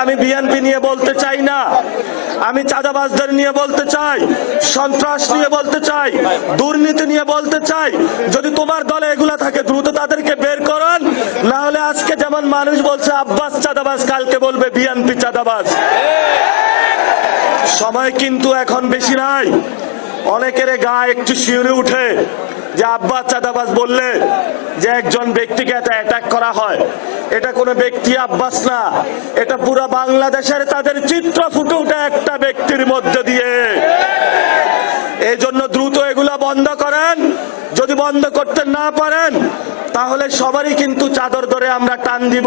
আমি বিএনপি নিয়ে বলতে চাই না, আমি চাঁদাবাজদের নিয়ে বলতে চাই, সন্ত্রাস নিয়ে বলতে চাই, দুর্নীতি নিয়ে বলতে চাই। যদি তোমার দলে এগুলা থাকে দ্রুত তাদেরকে বের করুন, না হলে আজকে যেমন মানুষ বলছে আব্বাস চাঁদাবাজ, কালকে বলবে বিএনপি চাঁদাবাজ। সময় কিন্তু এখন বেশি নাই। অনেকের গায়ে একটু শিউরে উঠে যে আব্বাস চাঁদাবাজ বললে যে একজন ব্যক্তিকে অ্যাটাক করা হয়। এটা কোনো ব্যক্তি আব্বাস না, এটা পুরো বাংলাদেশের তাদের চিত্র ফুটে ওঠে একটা ব্যক্তির মধ্যে দিয়ে। এই জন্য দ্রুত এগুলা বন্ধ করেন। যদি বন্ধ করতে না পারেন তাহলে সবারই কিন্তু চাদর ধরে আমরা টান দিব।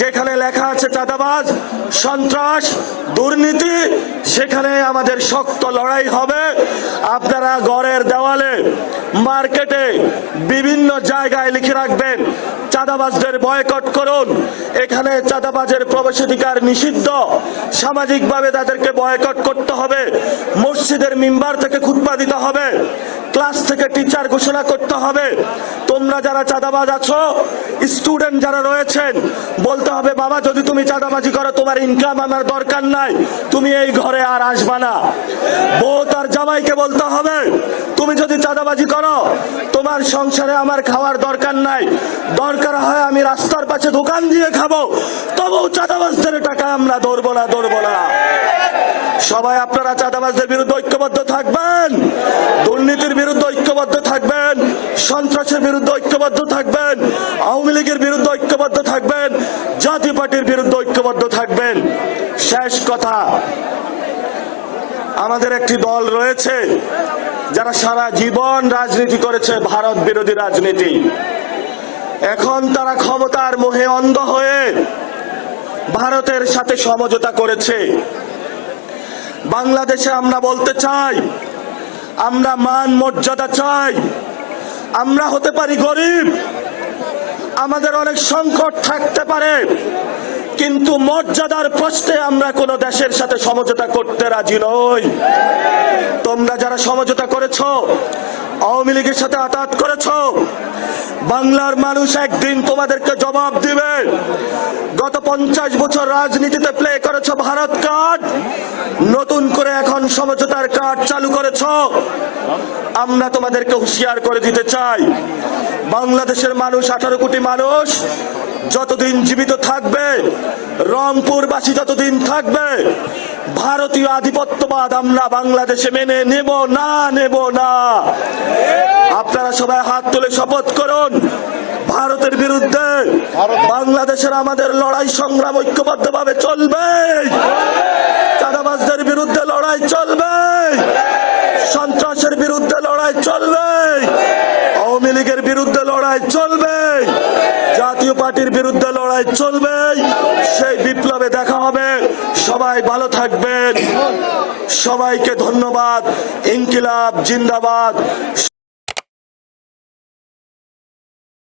যেখানে লেখা আছে চাঁদাবাজ, সন্ত্রাস, দুর্নীতি, সেখানে আমাদের শক্ত লড়াই হবে। আপনারা ঘরের দেওয়ালে, মার্কেটে, বিভিন্ন জায়গায় লিখে রাখবেন চাঁদাবাজদের বয়কট করুন। এখানে চাঁদাবাজের প্রবেশাধিকার নিষিদ্ধ, সামাজিকভাবে তাদেরকে বয়কট করতে হবে। মসজিদের মিম্বার থেকে খুতবা দিতে হবে, ক্লাস থেকে টিচার ঘোষণা করতে হবে। তোমরা যারা চাঁদাবাজ আছো, স্টুডেন্ট যারা রয়েছেন, বলতে হবে বাবা যদি তুমি চাঁদাবাজি করো তোমার ইনকাম আমার দরকার নাই, তুমি এই ঘরে আর আসবা না। বউ তার জামাইকে বলতে হবে তুমি যদি চাঁদাবাজি করো তোমার সংসারে আমার খাওয়ার দরকার নাই, দরকার হয় আমি রাস্তার পাশে দোকান দিয়ে খাবো, তবুও চাঁদাবাজদের টাকা আমরা ধরবো না। সবাই আপনারা চাঁদাবাজদের বিরুদ্ধে ঐক্যবদ্ধ থাকবেন, দুর্নীতির বিরুদ্ধে ঐক্যবদ্ধ থাকবেন, সন্ত্রাসের বিরুদ্ধে ঐক্যবদ্ধ থাকবেন, আওয়ামী লীগের বিরুদ্ধে ঐক্যবদ্ধ থাকবেন, জাতীয় পার্টির বিরুদ্ধে ঐক্যবদ্ধ থাকবেন। শেষ কথা, আমাদের একটি দল রয়েছে যারা সারা জীবন রাজনীতি করেছে, ভারত বিরোধী রাজনীতি। এখন তারা ক্ষমতার মোহে অন্ধ হয়ে ভারতের সাথে সমঝোতা করেছে। বাংলাদেশে আমরা বলতে চাই, আমরা মান মর্যাদা চাই। আমরা হতে পারি গরিব, আমাদের অনেক সংকট থাকতে পারে, কিন্তু মর্যাদার প্রশ্নে আমরা কোন দেশের সাথে সমঝোতা করতে রাজি নই। তোমরা যারা সমঝোতা করেছো, আওয়ামী লীগের সাথে আতাত করেছো, বাংলার মানুষ একদিন তোমাদেরকে জবাব দিবে। গত 50 বছর রাজনীতিতে প্লে করেছো ভারত কার্ড, নতুন করে এখন সমঝোতার কার্ড চালু করেছো। আমরা তোমাদেরকে হুঁশিয়ার করে দিতে চাই, বাংলাদেশের মানুষ 18 কোটি মানুষ যতদিন জীবিত থাকবে, রংপুরবাসী যতদিন থাকবে, ভারতীয় আধিপত্যবাদ আমরা বাংলাদেশে মেনে নেব না। আপনারা সবাই হাত তুলে শপথ করুন, ভারতের বিরুদ্ধে বাংলাদেশের আমাদের লড়াই সংগ্রাম ঐক্যবদ্ধভাবে চলবে। চাঁদাবাজদের বিরুদ্ধে লড়াই চলবে, সন্ত্রাসের বিরুদ্ধে লড়াই চলবে, আওয়ামী লীগের বিরুদ্ধে লড়াই চলবে, জাতীয় পার্টির বিরুদ্ধে লড়াই চলবে। সেই বিপ্লবে দেখা হবে। সবাই ভালো থাকবেন, সবাইকে ধন্যবাদ। ইনকিলাব জিন্দাবাদ।